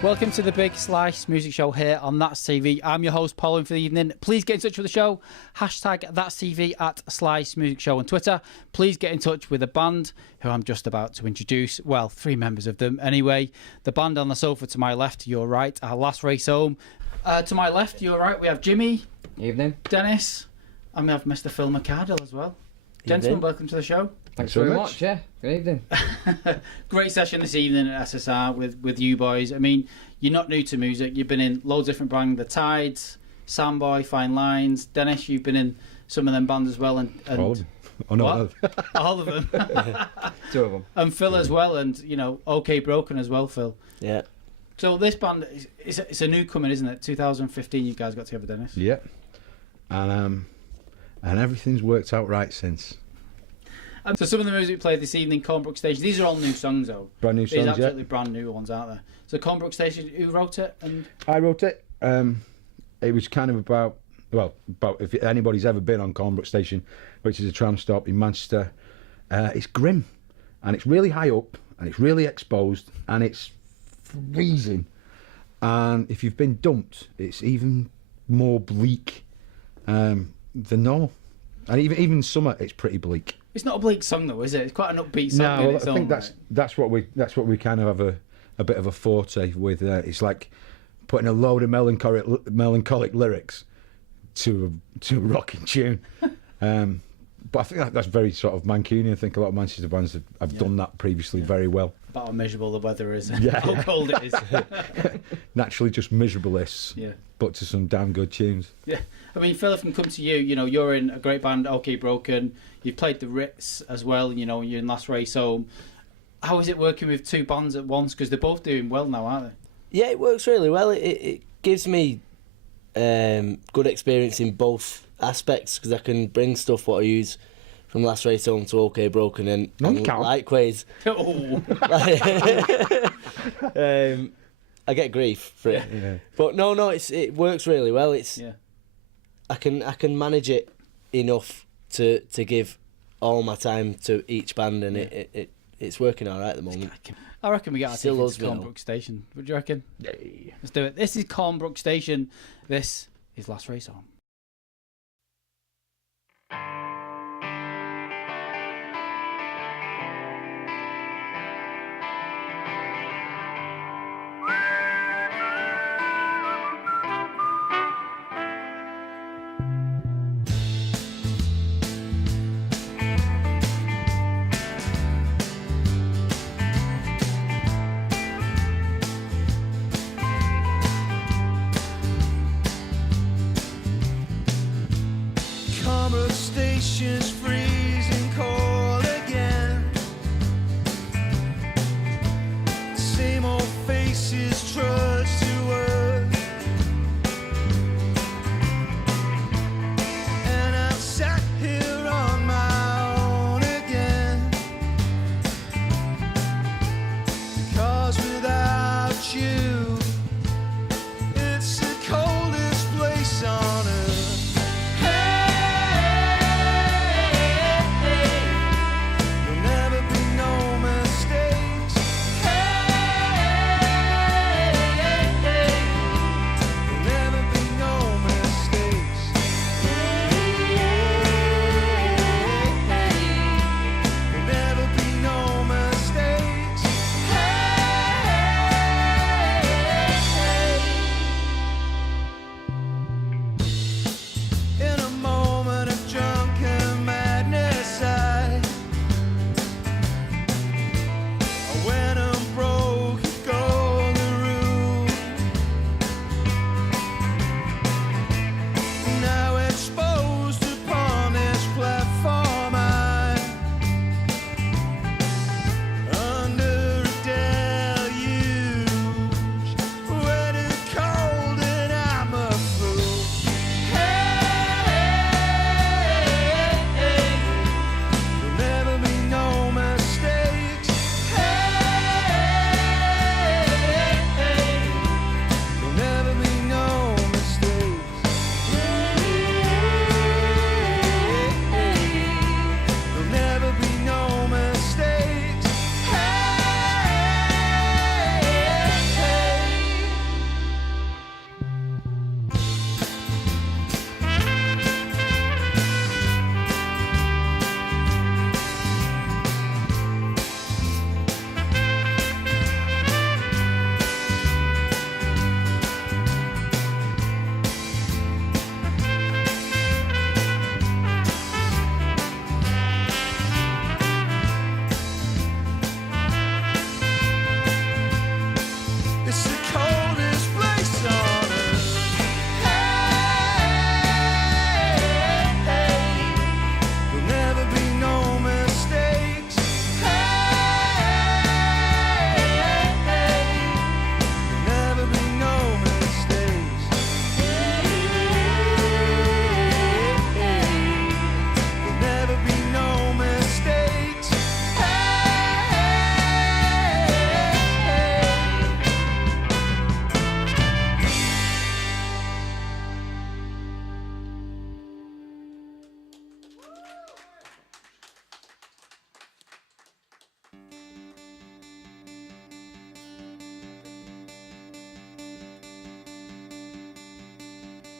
Welcome to the Big Slice Music Show here on That's TV. I'm your host, Pauline, for the evening. Please get in touch with the show. Hashtag That's TV at Slice Music Show on Twitter. Please get in touch with the band who I'm just about to introduce. Well, 3 members of them anyway. The band on the sofa to my left, your right, our last race home. To my left, your right, we have Jimmy. Evening. Dennis. And we have Mr. Phil McCardle as well. Gentlemen, welcome to the show. Thanks very much. Yeah, good evening. Great session this evening at SSR with you boys. I mean, you're not new to music. You've been in loads of different bands, The Tides, Sandboy, Fine Lines. Dennis, you've been in some of them bands as well. And all of them. Oh, no, all of them. 2 of them. And Phil as well, and you know, OK Broken as well, Phil. Yeah. So this band, it's a newcomer, isn't it? 2015, you guys got together, Dennis. Yeah. And everything's worked out right since. So some of the music we played this evening, Cornbrook Station, these are all new songs though. Brand new songs, These are absolutely brand new ones, aren't they? So Cornbrook Station, who wrote it? And I wrote it. It was kind of about if anybody's ever been on Cornbrook Station, which is a tram stop in Manchester, it's grim, and it's really high up, and it's really exposed, and it's freezing. And if you've been dumped, it's even more bleak than normal. And even summer, it's pretty bleak. it's not a bleak song though, is it? It's quite an upbeat song. No, I think that's what we kind of have a bit of a forte with. It's like putting a load of melancholic lyrics to a rocking tune. But I think that's very sort of Mancunian. I think a lot of Manchester bands have done that previously very well. About how miserable the weather is and how cold it is. Naturally just miserable-ish, but to some damn good tunes. Yeah. I mean, Phil, if I can come to you, you know, you're in a great band, OK Broken. You've played the Ritz as well, you know, you're in Last Race Home. How is it working with 2 bands at once? Because they're both doing well now, aren't they? Yeah, it works really well. It gives me good experience in both aspects because I can bring stuff what I use from Last Race Home to OK Broken and likewise. Oh. I get grief for it, but no, it works really well. I can manage it enough to give all my time to each band, and it's working all right at the moment. I reckon we get our Still tickets to loves me Cornbrook Station. Would you reckon? Yeah. Let's do it. This is Cornbrook Station. This is Last Race Home.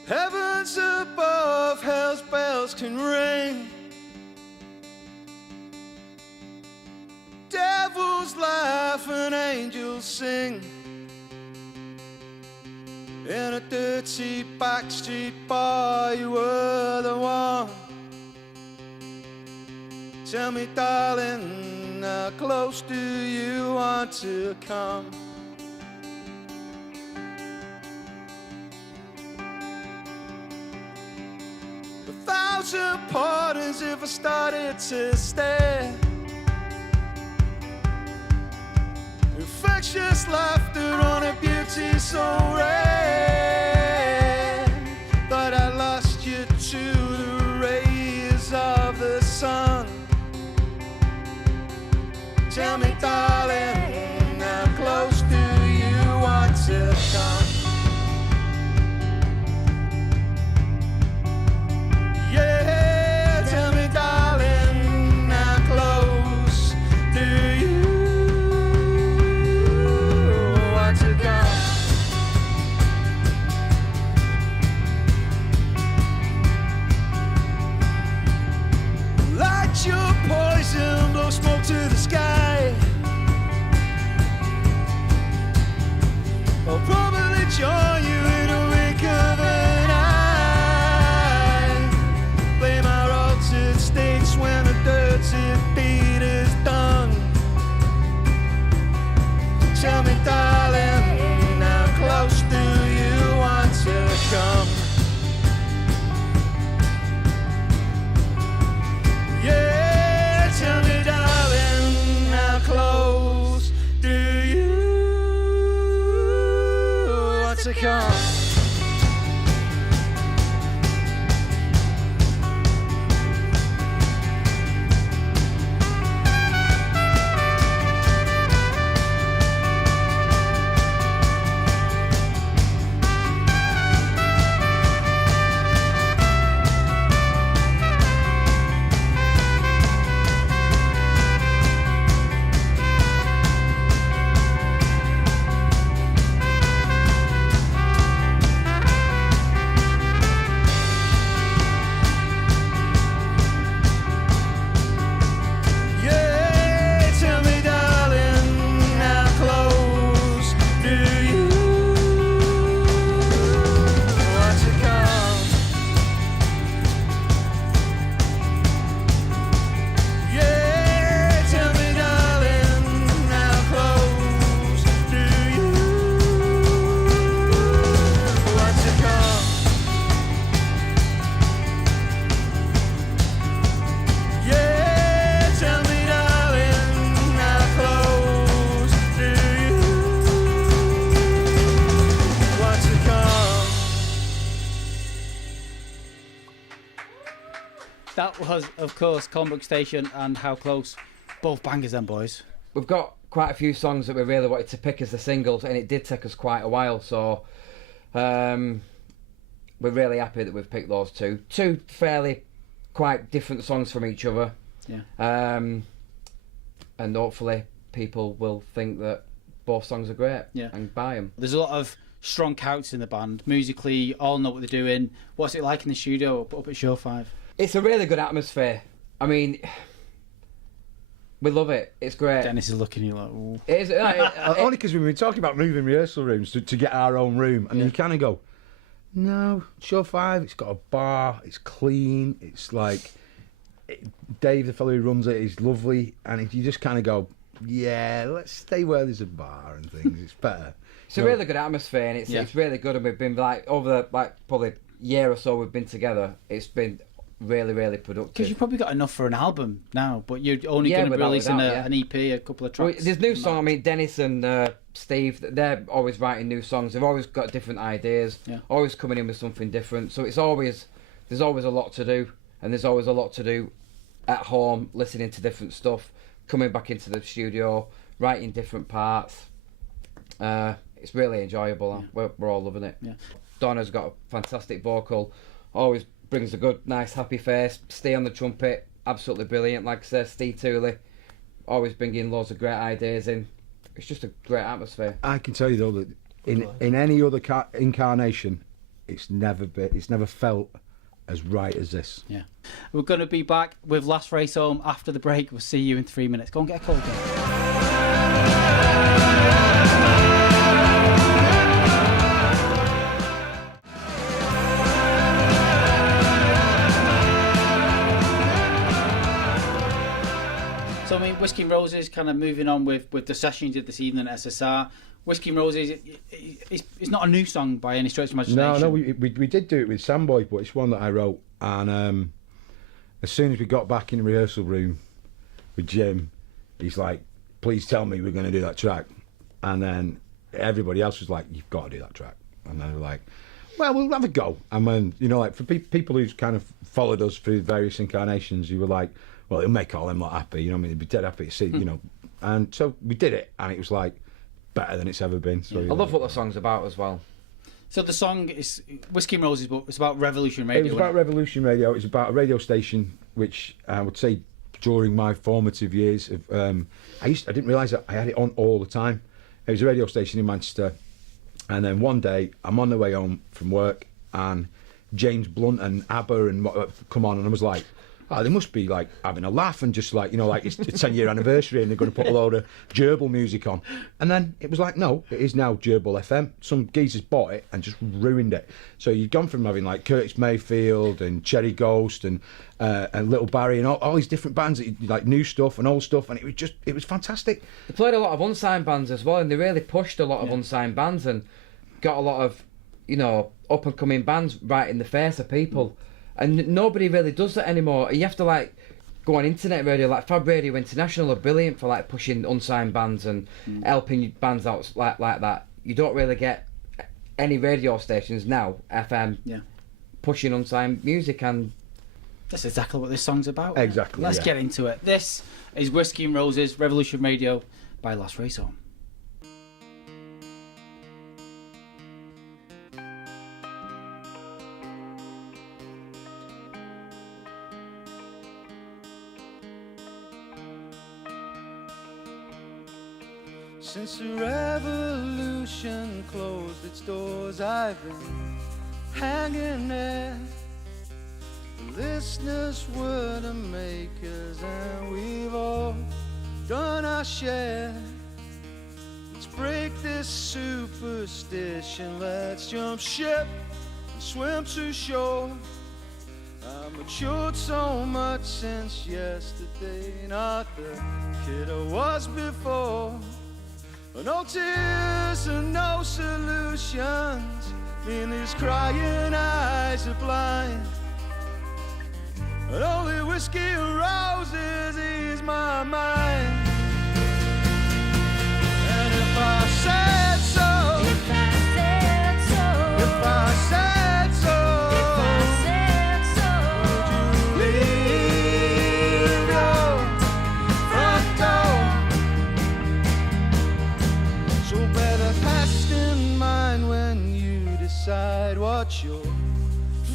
Heavens above, hell's bells can ring. Devils laugh and angels sing. In a dirty backstreet bar, you were the one. Tell me, darling, how close do you want to come? A thousand pardons if I started to stare. Infectious laughter on a beauty so rare. Thought I lost you to the rays of the sun. Tell me, darling, how close do you want to come? Yeah, tell me, darling, how close do you want to come? Light your poison, blow smoke to the sky. I'll probably join you in a wink of an eye. Blame our altered states when the dirty deed is done. Tell me, darling, how close do you want to come? Yeah, tell me, darling, how close do you want to come? Yeah, tell me, darling, how close do you want to come? Yeah, tell me, darling, how close do you want to come? Yeah, tell me, darling, how close do you want to come? That was, of course, Colnbrook Station and How Close. Both bangers, then, boys. We've got quite a few songs that we really wanted to pick as the singles, and it did take us quite a while, so we're really happy that we've picked those two. Two fairly quite different songs from each other. Yeah. And hopefully people will think that both songs are great and buy them. There's a lot of strong characters in the band. Musically, all know what they're doing. What's it like in the studio up at Show 5? It's a really good atmosphere. I mean, we love it. It's great. Dennis is looking at you like, ooh. It is, Only because we've been talking about moving rehearsal rooms to get our own room, and you kind of go, no, Show 5, it's got a bar, it's clean, it's like, Dave, the fellow who runs it, is lovely, and you just kind of go, yeah, let's stay where there's a bar and things, it's better. It's a really good atmosphere, and it's really good, and we've been, like, over the, like, probably year or so we've been together, it's been really, really productive. Because you've probably got enough for an album now, but you're only going to be releasing an EP, a couple of tracks. Well, there's new songs. I mean, Dennis and Steve, they're always writing new songs. They've always got different ideas, always coming in with something different. So there's always a lot to do, and there's always a lot to do at home, listening to different stuff, coming back into the studio, writing different parts. It's really enjoyable. We're all loving it. Yeah. Donna's got a fantastic vocal, always brings a good, nice, happy face. Steve on the trumpet, absolutely brilliant. Like I said, Steve Tooley, always bringing loads of great ideas in. It's just a great atmosphere. I can tell you though that in any other incarnation, it's never felt as right as this. Yeah. We're going to be back with Last Race Home after the break. We'll see you in 3 minutes. Go and get a cold drink. So, I mean, Whiskey and Roses, kind of moving on with the session you did this evening at SSR. Whiskey and Roses, it's not a new song by any stretch of imagination. No, we did do it with Samboy, but it's one that I wrote. And as soon as we got back in the rehearsal room with Jim, he's like, please tell me we're going to do that track. And then everybody else was like, you've got to do that track. And then they were like, well, we'll have a go. And when, you know, like for people who's kind of followed us through various incarnations, you were like, well, it'll make all them lot happy, you know what I mean? They'd be dead happy to see, you know. And so we did it, and it was like better than it's ever been. So, I love what the song's about as well. So the song is Whiskey and Roses, but it's about Revolution Radio. It was about Revolution Radio. It was about a radio station, which I would say during my formative years, I didn't realise that I had it on all the time. It was a radio station in Manchester, and then one day I'm on the way home from work, and James Blunt and ABBA and come on, and I was like, oh, they must be like having a laugh and just like, you know, like it's a 10-year anniversary and they're going to put a load of gerbil music on. And then it was like, no, it is now Gerbil FM. Some geezers bought it and just ruined it. So you've gone from having like Curtis Mayfield and Cherry Ghost and Little Barry and all these different bands, like new stuff and old stuff, and it was fantastic. They played a lot of unsigned bands as well, and they really pushed a lot of unsigned bands and got a lot of, you know, up and coming bands right in the face of people. And nobody really does that anymore. You have to like go on internet radio, like Fab Radio International are brilliant for like pushing unsigned bands and helping bands out like that. You don't really get any radio stations now, FM, pushing unsigned music, and that's exactly what this song's about. Exactly. Let's get into it. This is Whiskey and Roses, Revolution Radio by Last Race Home. Since the revolution closed its doors, I've been hanging there. The listeners were the makers, and we've all done our share. Let's break this superstition, let's jump ship and swim to shore. I matured so much since yesterday, not the kid I was before. No tears and no solutions, mean these crying eyes are blind. And only whiskey and roses ease my mind. And if I said so, if I said so, if I said so, what your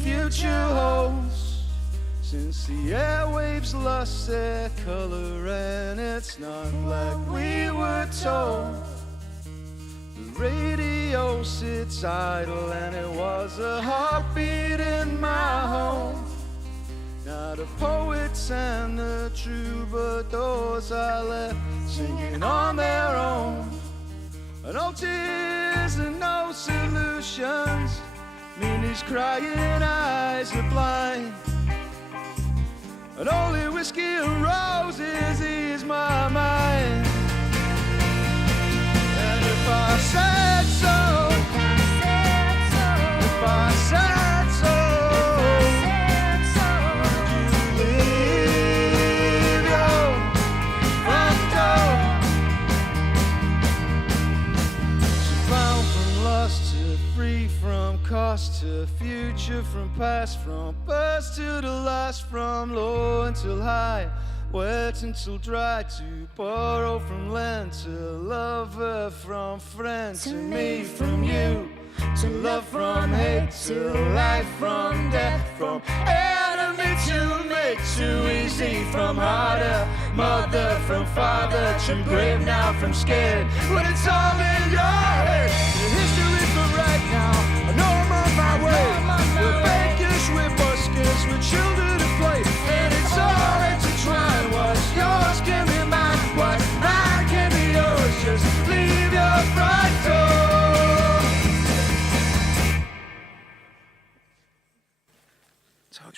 future holds. Since the airwaves lost their color and it's not like we were told. The radio sits idle and it was a heartbeat in my home. Now the poets and the troubadours I left singing on their own. No tears and no solutions, mean these crying eyes are blind. And only whiskey and roses ease my mind. And if I said so, if I said so, would you leave your front door? So bound from lust to free from cost to future, from past, from birth to the last, from low until high, wet until dry, to borrow from land, to lover from friend, to me from you, to love from hate, to life from death, from enemy to mate, too easy from harder, mother from father, too brave now from scared, when it's all in your head. The history for right now, I know I'm on my way.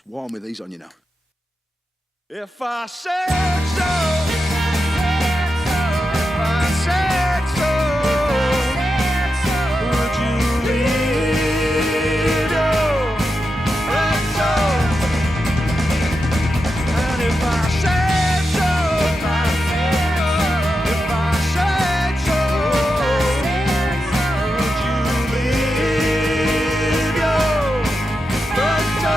warm with these on, you know. If I said so, if I said so, would you lead? Oh, that's so. And if I said so, if I said so, would you lead? Oh, that's so.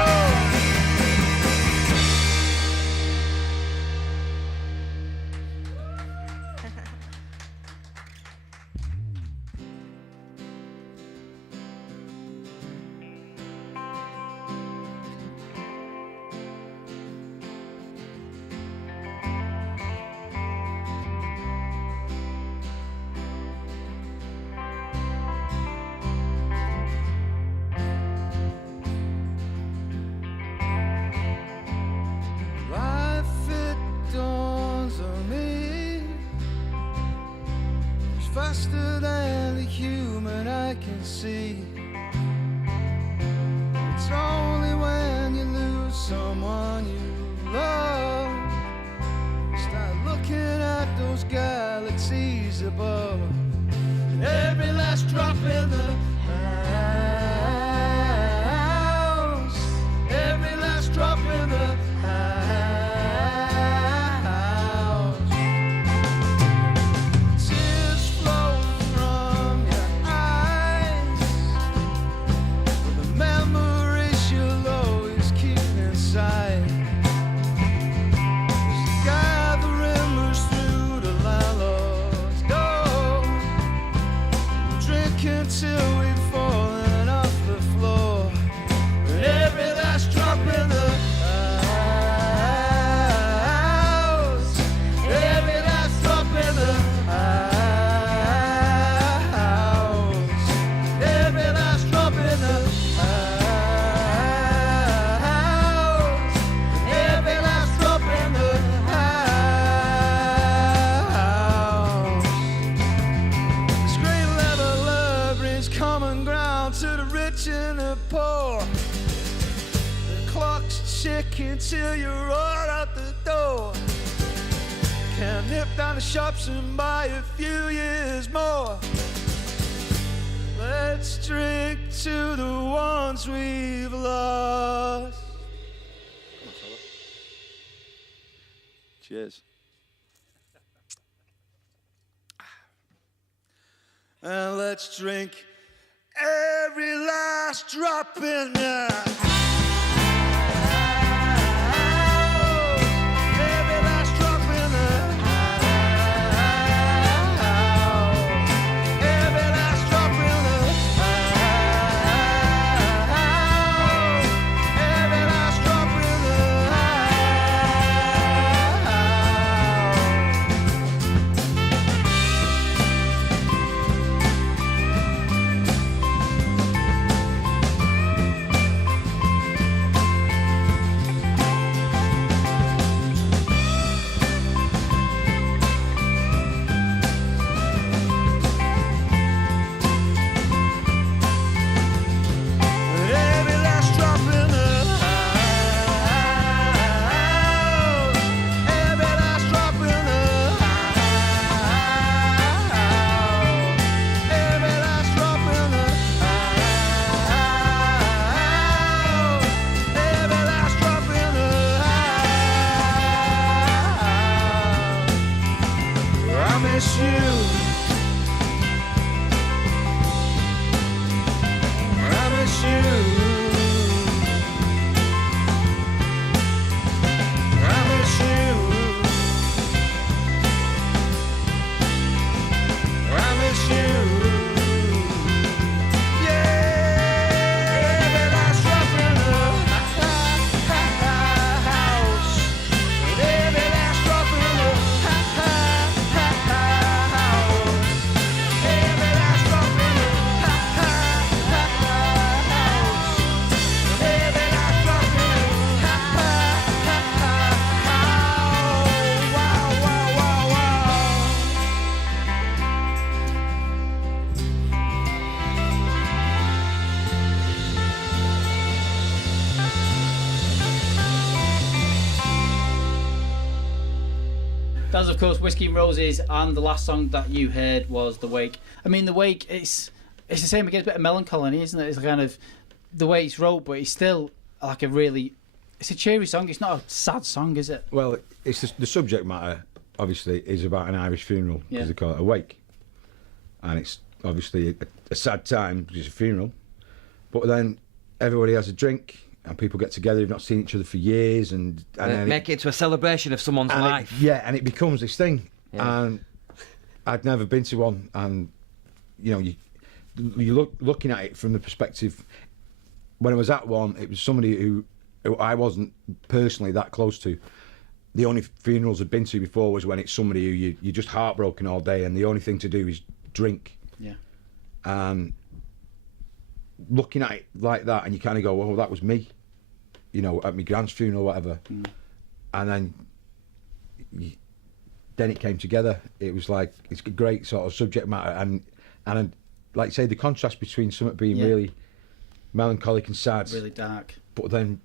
Life it dawns on me, it's faster than the human eye can see. It's only when you lose someone you love, start looking at those galaxies above, and every last drop in the house, every last drop in the house. Tears flow from your eyes, but the memories you'll always keep inside. Just gather embers through the landlord's door, drink until we've fallen off the floor, and every last drop in the house, every last drop in the house, every last drop in the house, every last drop in the house. This great level love brings common ground to the rich and the poor. The clock's ticking till you're right out the door. Can't nip down the shops and buy a few years more. Let's drink to the ones we've lost. Cheers. And let's drink every last drop in there. Every last drop in the house. Every last drop in the house. Every last drop in the every last drop in the house. Every last drop in the house. Every last drop in the house. Every last drop in the house. I miss you. I miss you. I miss you. I miss you. Yeah, every last drop in the house. Every last drop in the house. That was, of course, Whiskey and Roses, and the last song that you heard was The Wake. I mean, The Wake, it's the same again, it's a bit of melancholy, isn't it? It's kind of the way it's wrote, but it's still like it's a cheery song. It's not a sad song, is it? Well, it's the subject matter, obviously, is about an Irish funeral, because they call it a wake. And it's obviously a sad time, because it's a funeral. But then everybody has a drink, and people get together who've not seen each other for years, and then make it into a celebration of someone's life. And it becomes this thing. Yeah. And I'd never been to one, and you looking at it from the perspective. When I was at one, it was somebody who I wasn't personally that close to. The only funerals I'd been to before was when it's somebody who you're just heartbroken all day, and the only thing to do is drink. Yeah. And looking at it like that, and you kind of go, well, that was me, at my grand's funeral or whatever. And then it came together. It was like, it's a great sort of subject matter, and like you say, the contrast between something being really melancholic and sad, really dark, but then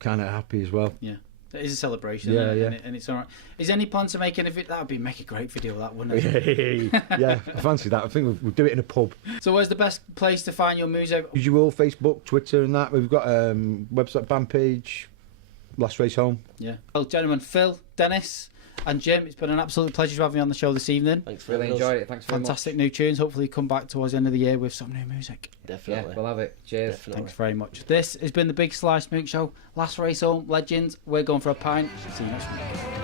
kind of happy as well. Yeah. It is a celebration, and it's all right. Is there any plan to make anything? That would make a great video, that, wouldn't it? Yeah, I fancy that. I think we'll do it in a pub. So where's the best place to find your music? Usual, Facebook, Twitter and that. We've got a website, band page, Last Race Home. Yeah. Well, gentlemen, Phil, Dennis and Jim, it's been an absolute pleasure to have you on the show this evening. Thanks for really enjoyed it. Thanks very much. Fantastic new tunes. Hopefully come back towards the end of the year with some new music. Definitely. Yeah, we'll have it. Cheers. Definitely. Thanks very much. This has been the Big Sly Smook Show. Last Race Home, Legends. We're going for a pint. See you next week.